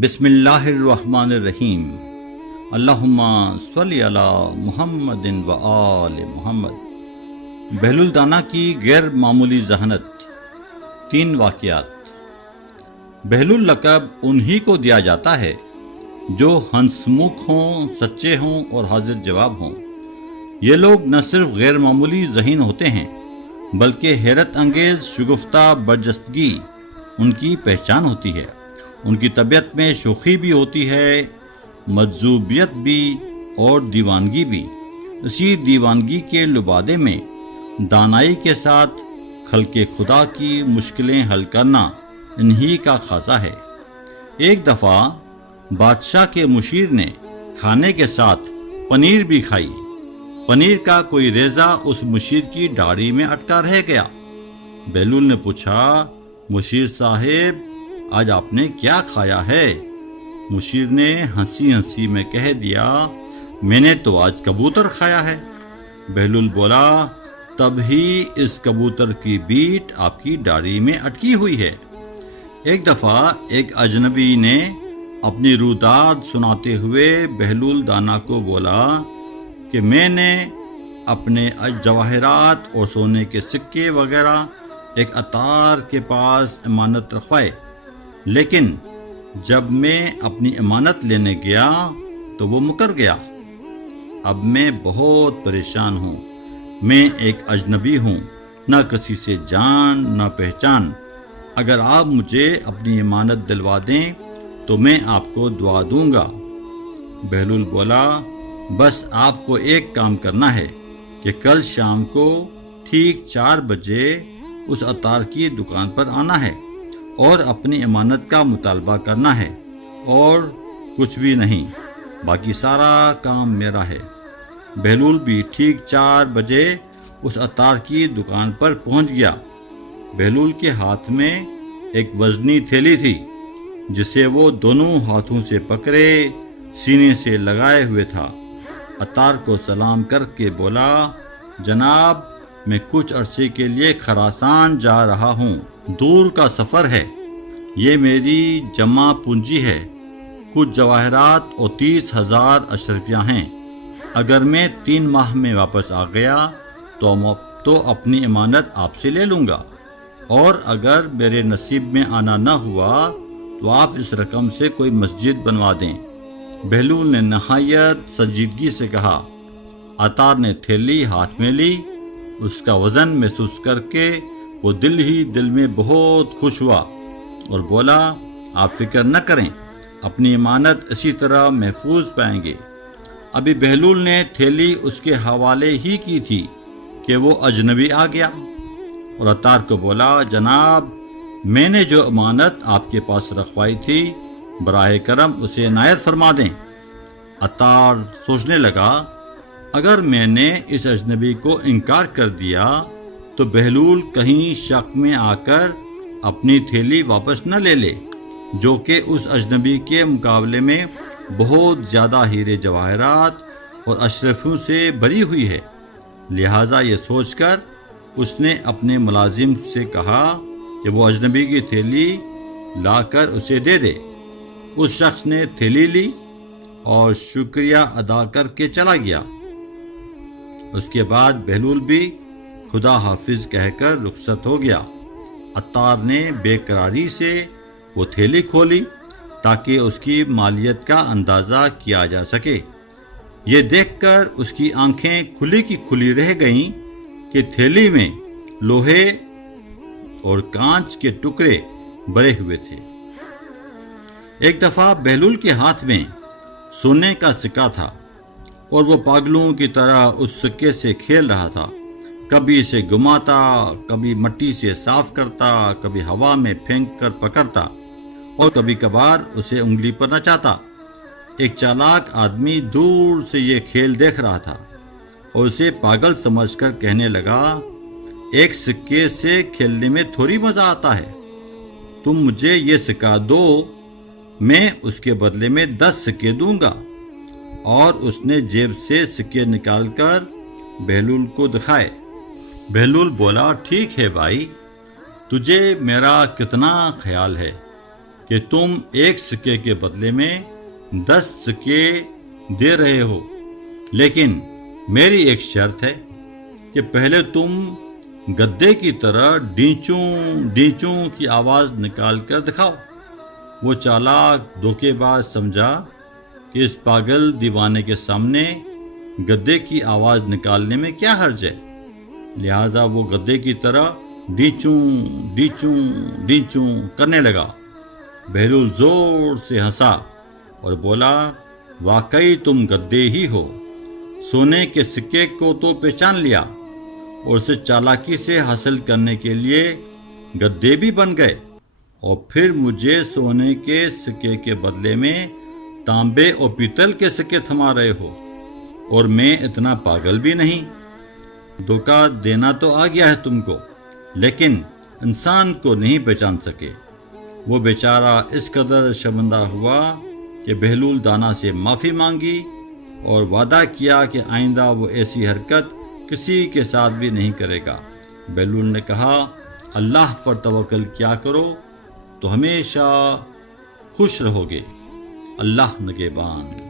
بسم اللہ الرحمن الرحیم۔ اللہم صلی علی محمد و آل محمد۔ بہلول دانا کی غیر معمولی ذہانت۔ 3 واقعات۔ بہلول لقب انہی کو دیا جاتا ہے جو ہنسمکھ ہوں، سچے ہوں اور حاضر جواب ہوں۔ یہ لوگ نہ صرف غیر معمولی ذہین ہوتے ہیں بلکہ حیرت انگیز شگفتہ برجستگی ان کی پہچان ہوتی ہے۔ ان کی طبیعت میں شوخی بھی ہوتی ہے، مجذوبیت بھی اور دیوانگی بھی۔ اسی دیوانگی کے لبادے میں دانائی کے ساتھ خلق خدا کی مشکلیں حل کرنا انہی کا خاصہ ہے۔ ایک دفعہ بادشاہ کے مشیر نے کھانے کے ساتھ پنیر بھی کھائی۔ پنیر کا کوئی ریزہ اس مشیر کی داڑھی میں اٹکا رہ گیا۔ بہلول نے پوچھا، مشیر صاحب آج آپ نے کیا کھایا ہے؟ مشیر نے ہنسی ہنسی میں کہہ دیا، میں نے تو آج کبوتر کھایا ہے۔ بہلول بولا، تب ہی اس کبوتر کی بیٹ آپ کی داڑھی میں اٹکی ہوئی ہے۔ ایک دفعہ ایک اجنبی نے اپنی روداد سناتے ہوئے بہلول دانا کو بولا کہ میں نے اپنے جواہرات اور سونے کے سکے وغیرہ ایک عطار کے پاس امانت رکھوائے، لیکن جب میں اپنی امانت لینے گیا تو وہ مکر گیا۔ اب میں بہت پریشان ہوں۔ میں ایک اجنبی ہوں، نہ کسی سے جان نہ پہچان۔ اگر آپ مجھے اپنی امانت دلوا دیں تو میں آپ کو دعا دوں گا۔ بہلول بولا، بس آپ کو ایک کام کرنا ہے کہ کل شام کو ٹھیک 4 بجے اس عطار کی دکان پر آنا ہے اور اپنی امانت کا مطالبہ کرنا ہے، اور کچھ بھی نہیں، باقی سارا کام میرا ہے۔ بہلول بھی ٹھیک 4 بجے اس عطار کی دکان پر پہنچ گیا۔ بہلول کے ہاتھ میں ایک وزنی تھیلی تھی جسے وہ دونوں ہاتھوں سے پکڑے سینے سے لگائے ہوئے تھا۔ عطار کو سلام کر کے بولا، جناب میں کچھ عرصے کے لیے خراسان جا رہا ہوں، دور کا سفر ہے، یہ میری جمع پونجی ہے، کچھ جواہرات اور 30,000 اشرفیاں ہیں۔ اگر میں 3 ماہ میں واپس آ گیا تو اپنی امانت آپ سے لے لوں گا، اور اگر میرے نصیب میں آنا نہ ہوا تو آپ اس رقم سے کوئی مسجد بنوا دیں۔ بہلول نے نہایت سنجیدگی سے کہا۔ عطار نے تھیلی ہاتھ میں لی، اس کا وزن محسوس کر کے وہ دل ہی دل میں بہت خوش ہوا اور بولا، آپ فکر نہ کریں، اپنی امانت اسی طرح محفوظ پائیں گے۔ ابھی بہلول نے تھیلی اس کے حوالے ہی کی تھی کہ وہ اجنبی آ گیا اور عطار کو بولا، جناب میں نے جو امانت آپ کے پاس رکھوائی تھی براہ کرم اسے عنایت فرما دیں۔ عطار سوچنے لگا، اگر میں نے اس اجنبی کو انکار کر دیا تو بہلول کہیں شک میں آ کر اپنی تھیلی واپس نہ لے لے، جو کہ اس اجنبی کے مقابلے میں بہت زیادہ ہیرے جواہرات اور اشرفیوں سے بھری ہوئی ہے۔ لہٰذا یہ سوچ کر اس نے اپنے ملازم سے کہا کہ وہ اجنبی کی تھیلی لا کر اسے دے دے۔ اس شخص نے تھیلی لی اور شکریہ ادا کر کے چلا گیا۔ اس کے بعد بہلول بھی خدا حافظ کہہ کر رخصت ہو گیا۔ عطار نے بے قراری سے وہ تھیلی کھولی تاکہ اس کی مالیت کا اندازہ کیا جا سکے۔ یہ دیکھ کر اس کی آنکھیں کھلی کی کھلی رہ گئیں کہ تھیلی میں لوہے اور کانچ کے ٹکڑے بھرے ہوئے تھے۔ ایک دفعہ بہلول کے ہاتھ میں سونے کا سکہ تھا اور وہ پاگلوں کی طرح اس سکے سے کھیل رہا تھا، کبھی اسے گھماتا، کبھی مٹی سے صاف کرتا، کبھی ہوا میں پھینک کر پکڑتا اور کبھی کبھار اسے انگلی پر نچاتا۔ ایک چالاک آدمی دور سے یہ کھیل دیکھ رہا تھا اور اسے پاگل سمجھ کر کہنے لگا، ایک سکے سے کھیلنے میں تھوڑی مزہ آتا ہے، تم مجھے یہ سکہ دو، میں اس کے بدلے میں 10 سکے دوں گا۔ اور اس نے جیب سے سکے نکال کر بہلول کو دکھائے۔ بہلول بولا، ٹھیک ہے بھائی، تجھے میرا کتنا خیال ہے، کہ تم ایک سکے کے بدلے میں 10 سکے دے رہے ہو، لیکن میری ایک شرط ہے کہ پہلے تم گدے کی طرح ڈینچوں ڈینچوں کی آواز نکال کر دکھاؤ۔ وہ چالاک دھوکے باز سمجھا کہ اس پاگل دیوانے کے سامنے گدے کی آواز نکالنے میں کیا حرج ہے، لہٰذا وہ گدے کی طرح ڈینچوں ڈینچوں ڈینچوں کرنے لگا۔ بہلول زور سے ہنسا اور بولا، واقعی تم گدے ہی ہو، سونے کے سکے کو تو پہچان لیا اور اسے چالاکی سے حاصل کرنے کے لیے گدے بھی بن گئے، اور پھر مجھے سونے کے سکے کے بدلے میں تانبے اور پیتل کے سکے تھما رہے ہو، اور میں اتنا پاگل بھی نہیں۔ دھوکہ دینا تو آ گیا ہے تم کو، لیکن انسان کو نہیں پہچان سکے۔ وہ بیچارہ اس قدر شرمندہ ہوا کہ بہلول دانا سے معافی مانگی اور وعدہ کیا کہ آئندہ وہ ایسی حرکت کسی کے ساتھ بھی نہیں کرے گا۔ بہلول نے کہا، اللہ پر توکل کیا کرو تو ہمیشہ خوش رہو گے۔ اللہ نگہبان۔